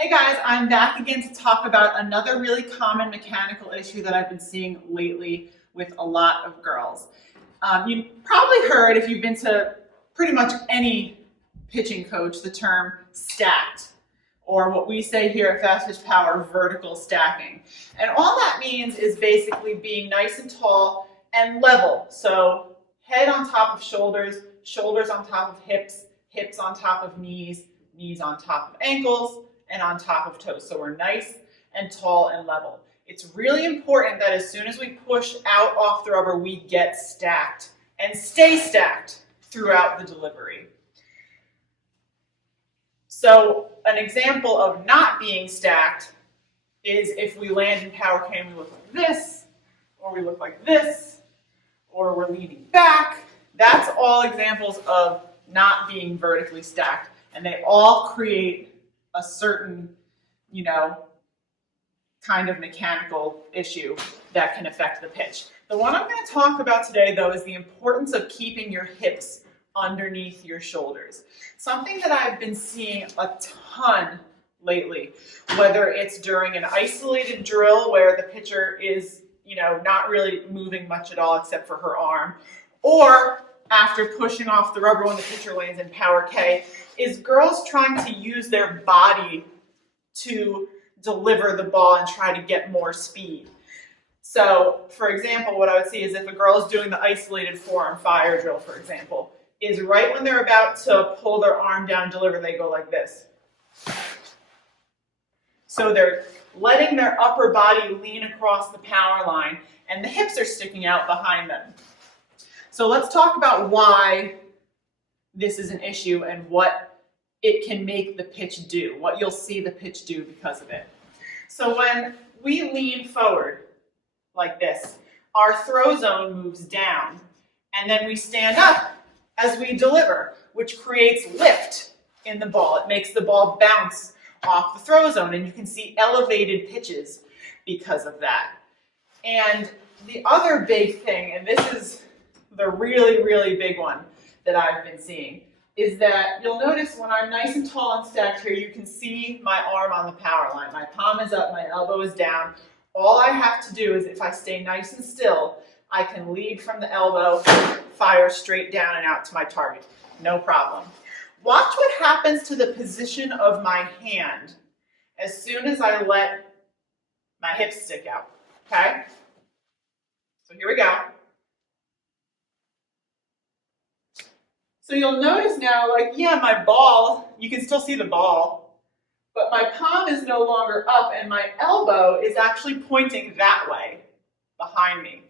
Hey guys, I'm back again to talk about another really common mechanical issue that I've been seeing lately with a lot of girls. You probably heard, if you've been to pretty much any pitching coach, the term stacked, or what we say here at Fastpitch Power, vertical stacking. And all that means is basically being nice and tall and level. So head on top of shoulders, shoulders on top of hips, hips on top of knees, knees on top of ankles, and on top of toes. So we're nice and tall and level. It's really important that as soon as we push out off the rubber, we get stacked and stay stacked throughout the delivery. So an example of not being stacked is if we land in power K and we look like this, or we look like this, or we're leaning back. That's all examples of not being vertically stacked, and they all create a certain, kind of mechanical issue that can affect the pitch. The one I'm going to talk about today, though, is the importance of keeping your hips underneath your shoulders. Something that I've been seeing a ton lately, whether it's during an isolated drill where the pitcher is, not really moving much at all except for her arm, or after pushing off the rubber when the pitcher lands in power K, is girls trying to use their body to deliver the ball and try to get more speed. So, for example, what I would see is if a girl is doing the isolated forearm fire drill, for example, is right when they're about to pull their arm down and deliver, they go like this. So they're letting their upper body lean across the power line, and the hips are sticking out behind them. So let's talk about why this is an issue and what it can make the pitch do, what you'll see the pitch do because of it. So when we lean forward like this, our throw zone moves down, and then we stand up as we deliver, which creates lift in the ball. It makes the ball bounce off the throw zone, and you can see elevated pitches because of that. And the other big thing, and this is the really, really big one that I've been seeing, is that you'll notice when I'm nice and tall and stacked here, you can see my arm on the power line. My palm is up, my elbow is down. All I have to do is, if I stay nice and still, I can lead from the elbow, fire straight down and out to my target. No problem. Watch what happens to the position of my hand as soon as I let my hips stick out, okay? So here we go. So you'll notice now, my ball, you can still see the ball, but my palm is no longer up and my elbow is actually pointing that way behind me.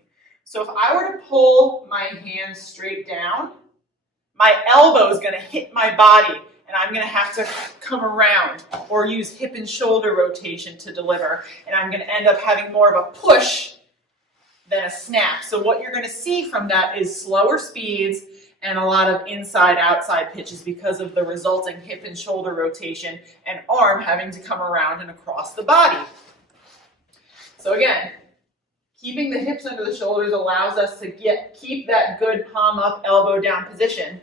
So if I were to pull my hand straight down, my elbow is going to hit my body and I'm going to have to come around or use hip and shoulder rotation to deliver, and I'm going to end up having more of a push than a snap. So what you're going to see from that is slower speeds and a lot of inside-outside pitches because of the resulting hip and shoulder rotation and arm having to come around and across the body. So again, keeping the hips under the shoulders allows us to keep that good palm up, elbow down position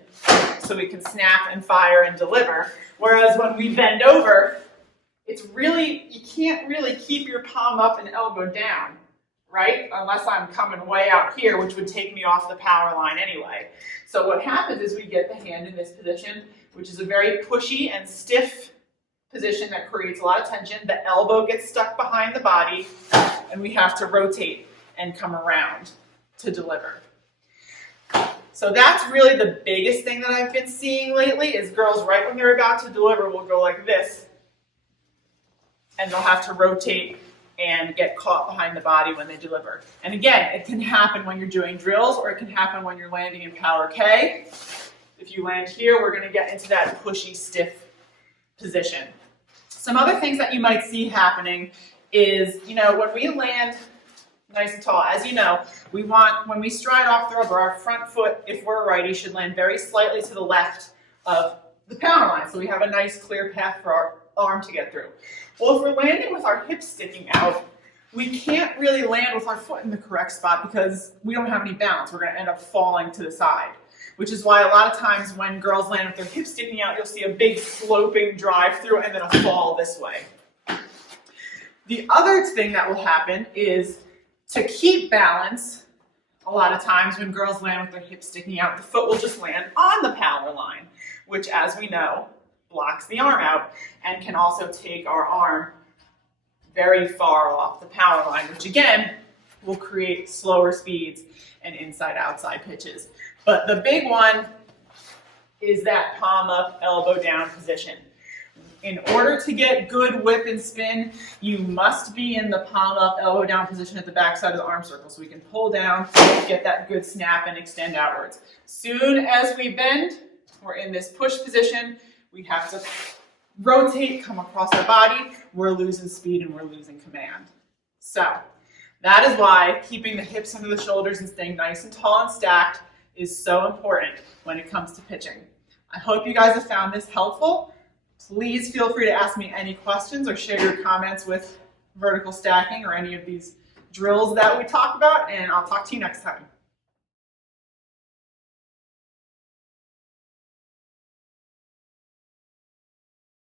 so we can snap and fire and deliver. Whereas when we bend over, you can't really keep your palm up and elbow down, right? Unless I'm coming way out here, which would take me off the power line anyway. So what happens is we get the hand in this position, which is a very pushy and stiff position that creates a lot of tension. The elbow gets stuck behind the body, and we have to rotate and come around to deliver. So that's really the biggest thing that I've been seeing lately is girls right when they're about to deliver will go like this, and they'll have to rotate and get caught behind the body when they deliver. And again, it can happen when you're doing drills, or it can happen when you're landing in power K. If you land here, we're going to get into that pushy, stiff position. Some other things that you might see happening is, when we land nice and tall, as you know, when we stride off the rubber, our front foot, if we're a righty, should land very slightly to the left of the power line, so we have a nice clear path for our arm to get through. Well, if we're landing with our hips sticking out, we can't really land with our foot in the correct spot because we don't have any balance. We're going to end up falling to the side, which is why a lot of times when girls land with their hips sticking out, you'll see a big sloping drive through and then a fall this way. The other thing that will happen is to keep balance. A lot of times when girls land with their hips sticking out, the foot will just land on the power line, which, as we know, blocks the arm out and can also take our arm very far off the power line, which again will create slower speeds and inside-outside pitches. But the big one is that palm up, elbow down position. In order to get good whip and spin, you must be in the palm up, elbow down position at the backside of the arm circle, so we can pull down, get that good snap and extend outwards. Soon as we bend, we're in this push position. We have to rotate, come across our body. We're losing speed and we're losing command. So that is why keeping the hips under the shoulders and staying nice and tall and stacked is so important when it comes to pitching. I hope you guys have found this helpful. Please feel free to ask me any questions or share your comments with vertical stacking or any of these drills that we talk about, and I'll talk to you next time.